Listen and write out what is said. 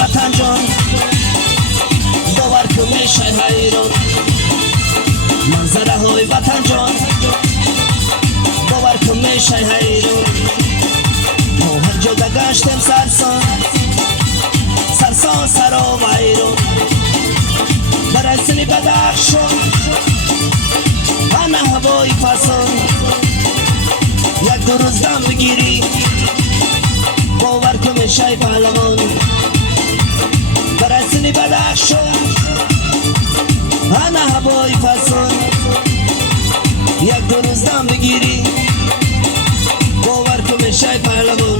وطن جان باور کن میشه حیران منظره های وطن جان باور کن میشه حیران ما هر جا گشتیم سرسان سرسان سرا و حیران در اصلی بدخشان همه هوای فسان یک دو روز دم بگیری باور کن میشه پهلوان در اصلی بدخشان همه هوای فسان یک دو روز دم بگیری باور کن میشه پهلوان